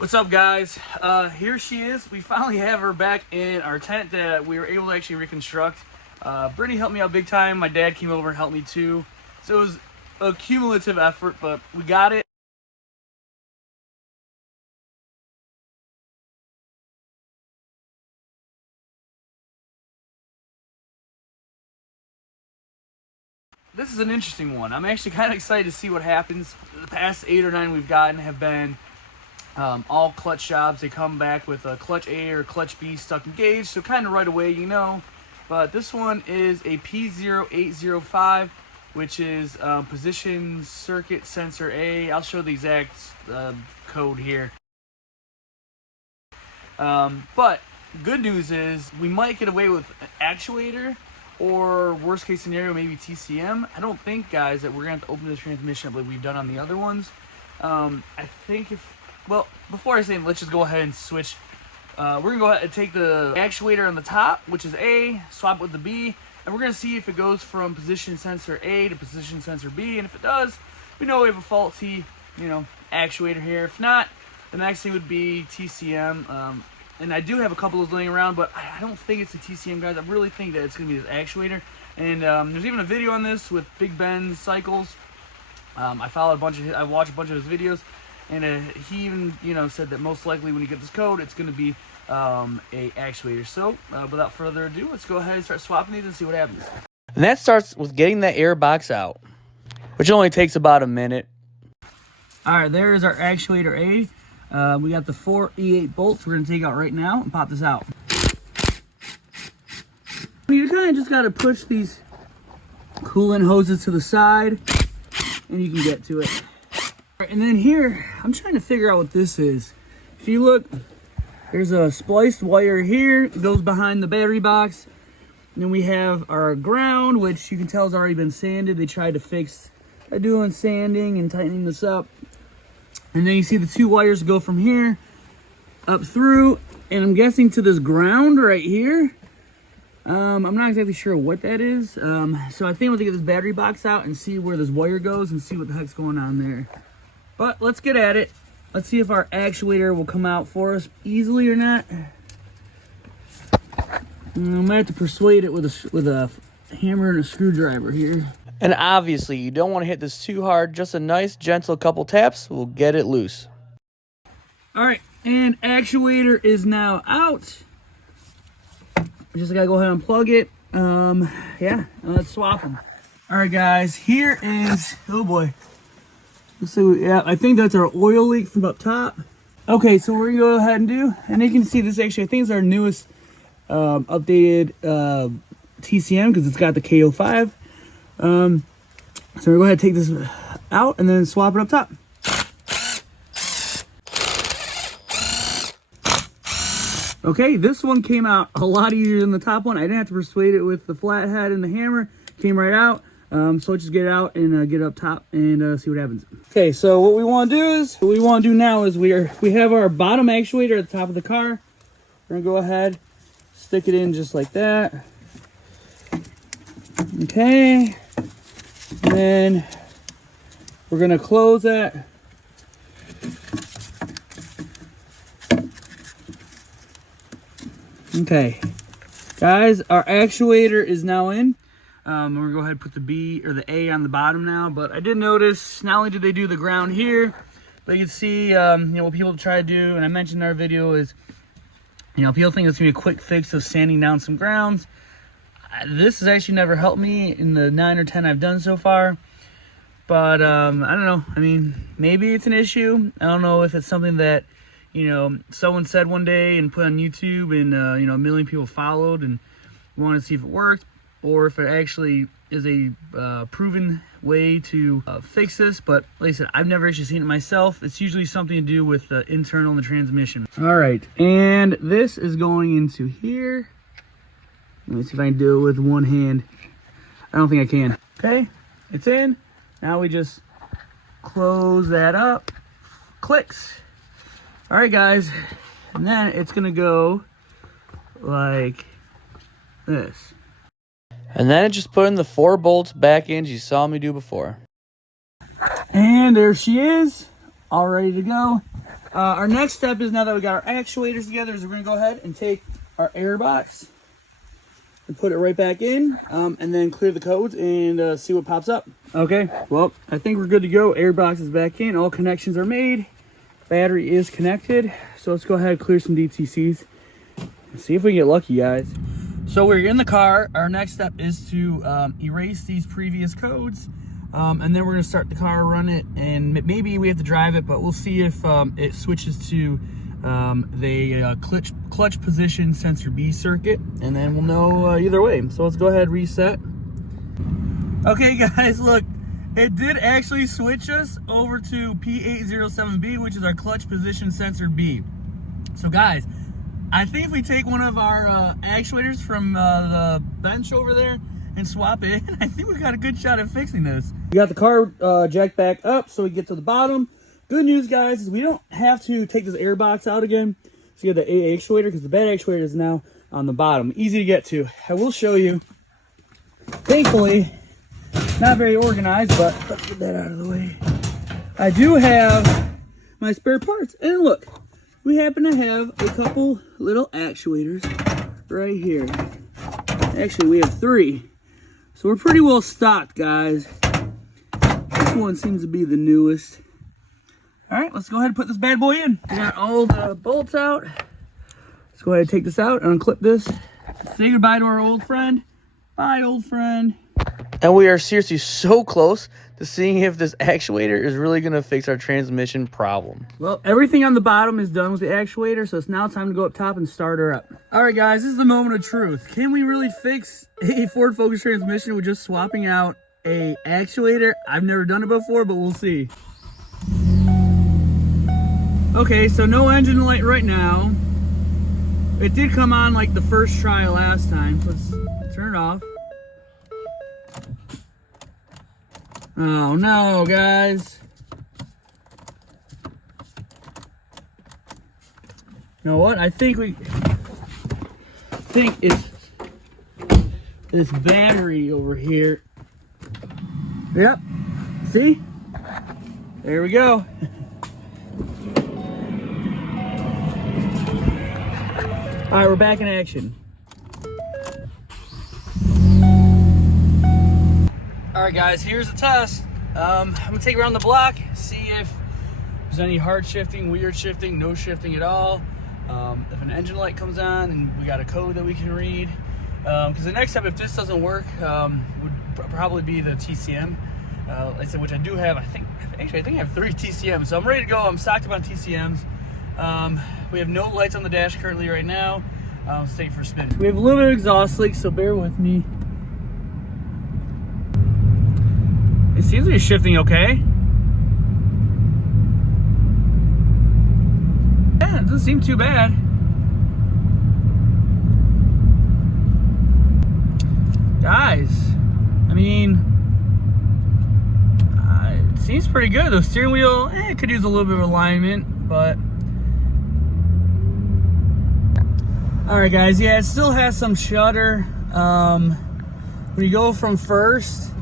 What's up, guys? Here she is. We finally have her back in our tent that we were able to actually reconstruct. Brittany helped me out big time. My dad came over and helped me too. So it was a cumulative effort, but we got it. This is an interesting one. I'm actually kind of excited to see what happens. The past 8 or 9 we've gotten have been all clutch jobs. They come back with a clutch A or clutch B stuck engaged, so kind of right away you know. But this one is a P0805, which is position circuit sensor A. I'll show the exact code here. But good news is we might get away with an actuator, or worst case scenario, maybe TCM. I don't think, guys, that we're gonna have to open the transmission like we've done on the other ones. I think well, before I say it, let's just go ahead and switch. We're gonna go ahead and take the actuator on the top, which is A, swap with the B, and we're gonna see if it goes from position sensor A to position sensor B, and if it does, we know we have a faulty, actuator here. If not, the next thing would be TCM. And I do have a couple of those laying around, but I don't think it's a TCM, guys. I really think that it's going to be this actuator. And there's even a video on this with Big Ben's cycles. I watched a bunch of his videos, and he even said that most likely when you get this code, it's going to be a actuator. So without further ado, let's go ahead and start swapping these and see what happens. And that starts with getting that air box out, which only takes about a minute. All right, there is our actuator A. We got the 4 E8 bolts we're going to take out right now and pop this out. You kind of just got to push these coolant hoses to the side and you can get to it. Right, and then here, I'm trying to figure out what this is. If you look, there's a spliced wire here. It goes behind the battery box. And then we have our ground, which you can tell has already been sanded. They tried to fix by doing sanding and tightening this up. And then you see the 2 wires go from here up through, and I'm guessing to this ground right here. I'm not exactly sure what that is. So I think we'll get this battery box out and see where this wire goes and see what the heck's going on there. But let's get at it. Let's see if our actuator will come out for us easily or not. I might have to persuade it with a hammer and a screwdriver here. And obviously, you don't want to hit this too hard. Just a nice, gentle couple taps will get it loose. All right, and actuator is now out. Just gotta go ahead and plug it. Yeah, let's swap them. All right, guys, here is, oh boy. Let's see, yeah, I think that's our oil leak from up top. Okay, so we're gonna go ahead and do, and you can see this actually, I think it's our newest updated TCM because it's got the KO5. So we're going to go ahead and take this out and then swap it up top. Okay, this one came out a lot easier than the top one. I didn't have to persuade it with the flathead and the hammer. It came right out. So let's just get it out and get it up top and see what happens. Okay, so what we want to do now is we have our bottom actuator at the top of the car. We're going to go ahead, stick it in just like that. Okay. And then we're going to close that. Okay. Guys, our actuator is now in. We're going to go ahead and put the B or the A on the bottom now. But I did notice, not only did they do the ground here, but you can see what people try to do, and I mentioned in our video, is people think it's going to be a quick fix of sanding down some grounds. This has actually never helped me in the 9 or 10 I've done so far. But I don't know. I mean, maybe it's an issue. I don't know if it's something that, someone said one day and put on YouTube and, a million people followed and wanted to see if it worked, or if it actually is a proven way to fix this. But like I said, I've never actually seen it myself. It's usually something to do with the internal in the transmission. All right. And this is going into here. Let me see if I can do it with one hand. I don't think I can. Okay, it's in. Now we just close that up. Clicks. All right, guys. And then it's going to go like this. And then just putting the 4 bolts back in as you saw me do before. And there she is, all ready to go. Our next step is, now that we got our actuators together, is we're gonna go ahead and take our air box and put it right back in, and then clear the codes and see what pops up. Okay, well, I think we're good to go. Air box is back in, all connections are made, battery is connected. So let's go ahead and clear some DTCs and see if we can get lucky, guys. So we're in the car. Our next step is to erase these previous codes, and then we're gonna start the car, run it, and maybe we have to drive it, but we'll see if it switches to the clutch position sensor B circuit, and then we'll know either way. So let's go ahead, reset. Okay guys, look, it did actually switch us over to P807B, which is our clutch position sensor B. So guys, I think if we take one of our actuators from the bench over there and swap it in, I think we got a good shot at fixing this. We got the car jacked back up so we get to the bottom. Good news, guys, is we don't have to take this air box out again. So you got the A actuator, because the bad actuator is now on the bottom. Easy to get to. I will show you. Thankfully, not very organized, but let's get that out of the way. I do have my spare parts. And look, we happen to have a couple little actuators right here. Actually, we have 3. So we're pretty well stocked, guys. This one seems to be the newest. All right, let's go ahead and put this bad boy in. We got all the bolts out. Let's go ahead and take this out and unclip this. Say goodbye to our old friend. Bye, old friend. And we are seriously so close to seeing if this actuator is really going to fix our transmission problem. Well, everything on the bottom is done with the actuator, so it's now time to go up top and start her up. All right, guys, this is the moment of truth. Can we really fix a Ford Focus transmission with just swapping out a actuator? I've never done it before, but we'll see. Okay, so no engine light right now. It did come on like the first try last time. So let's turn it off. Oh no, guys. You know what? I think it's this battery over here. Yep. See? There we go. All right, we're back in action. All right, guys, here's the test. I'm gonna take it around the block, see if there's any hard shifting, weird shifting, no shifting at all. If an engine light comes on and we got a code that we can read. Because the next step, if this doesn't work, would probably be the TCM. Like I said, which I do have. I think I have 3 TCMs, so I'm ready to go. I'm stocked up on TCMs. We have no lights on the dash currently right now. Let's take it for a spin. We have a little bit of exhaust leak, so bear with me. It seems to be shifting okay. Yeah, it doesn't seem too bad. Guys, I mean, it seems pretty good. The steering wheel, it could use a little bit of alignment, but all right, guys. Yeah, it still has some shudder. When you go from first,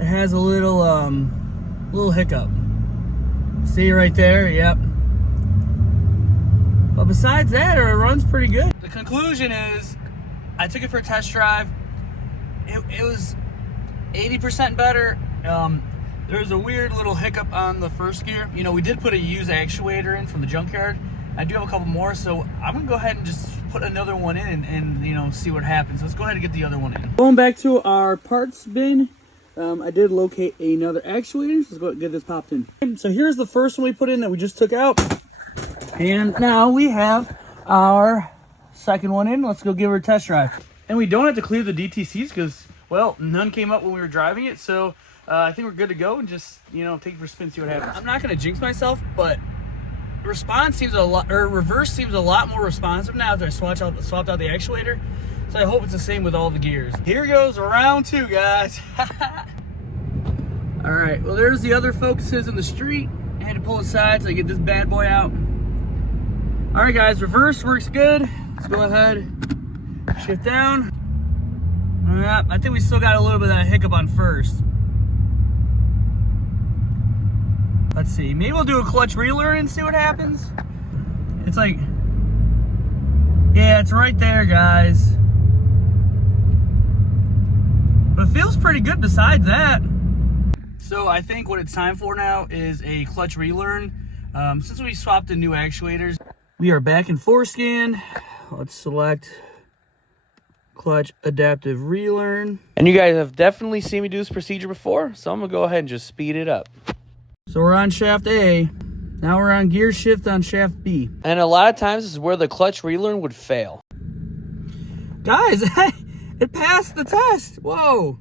it has a little hiccup. See right there? Yep. But besides that, it runs pretty good. The conclusion is, I took it for a test drive. It was 80% better. There was a weird little hiccup on the first gear. You know, we did put a used actuator in from the junkyard. I do have a couple more, so I'm gonna go ahead and just put another one in and you know, see what happens. Let's go ahead and get the other one in. Going back to our parts bin, I did locate another actuator. So let's go ahead and get this popped in. So here's the first one we put in that we just took out. And now we have our second one in. Let's go give her a test drive. And we don't have to clear the DTCs because, well, none came up when we were driving it. So I think we're good to go and just, you know, take it for a spin, see what happens. I'm not gonna jinx myself, but response seems a lot, or reverse seems a lot more responsive now after I swapped out the actuator. So I hope it's the same with all the gears. Here goes round 2, guys. All right, well, there's the other focuses in the street. I had to pull aside so I get this bad boy out. All right, guys, reverse works good. Let's go ahead, shift down. I think we still got a little bit of that hiccup on first. Let's see, maybe we'll do a clutch reeler and see what happens. It's like, yeah, it's right there, guys. But it feels pretty good besides that. So I think what it's time for now is a clutch relearn. Since we swapped the new actuators, we are back in forescan. Let's select clutch adaptive relearn. And you guys have definitely seen me do this procedure before, so I'm gonna go ahead and just speed it up. So we're on shaft A. Now we're on gear shift on shaft B. And a lot of times this is where the clutch relearn would fail. Guys, it passed the test. Whoa.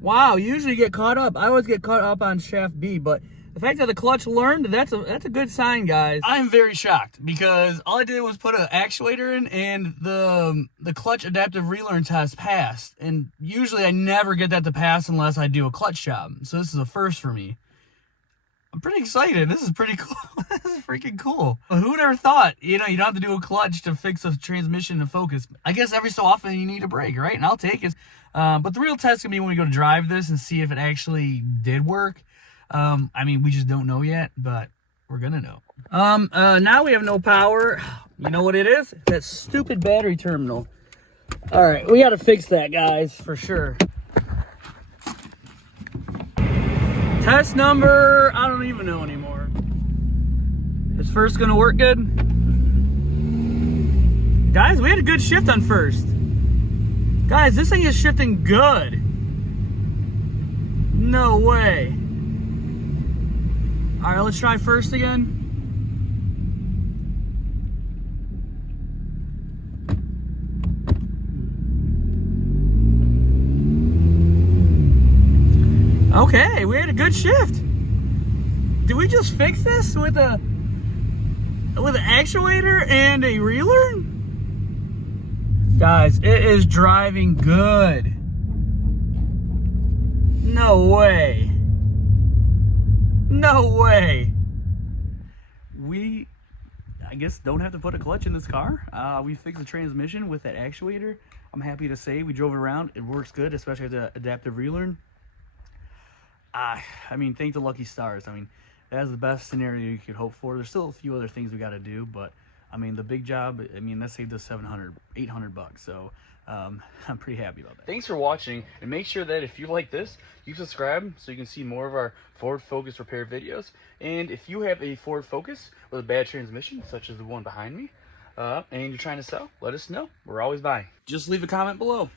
Wow, you usually get caught up. I always get caught up on shaft B, but the fact that the clutch learned, that's a good sign, guys. I'm very shocked because all I did was put an actuator in and the clutch adaptive relearn test passed. And usually I never get that to pass unless I do a clutch job. So this is a first for me. I'm pretty excited. This is pretty cool. This is freaking cool. Who would ever thought, you don't have to do a clutch to fix a transmission and focus. I guess every so often you need a brake, right? And I'll take it. But the real test can be when we go to drive this and see if it actually did work. I mean, we just don't know yet, but we're gonna know. Now we have no power. You know what it is? That stupid battery terminal. All right, we gotta fix that, guys, for sure. Test number, I don't even know anymore. Is first gonna work good? Guys, we had a good shift on first. Guys, this thing is shifting good. No way. All right, let's try first again. Okay, we had a good shift. Did we just fix this with an actuator and a relearn? Guys, it is driving good. No way. No way. We, I guess, don't have to put a clutch in this car. We fixed the transmission with that actuator. I'm happy to say we drove it around. It works good, especially with the adaptive relearn. I mean, thank the lucky stars. I mean, that is the best scenario you could hope for. There's still a few other things we got to do, but I mean, the big job, I mean, that saved us 700, 800 bucks. So I'm pretty happy about that. Thanks for watching, and make sure that if you like this, you subscribe so you can see more of our Ford Focus repair videos. And if you have a Ford Focus with a bad transmission, such as the one behind me, and you're trying to sell, let us know. We're always buying. Just leave a comment below.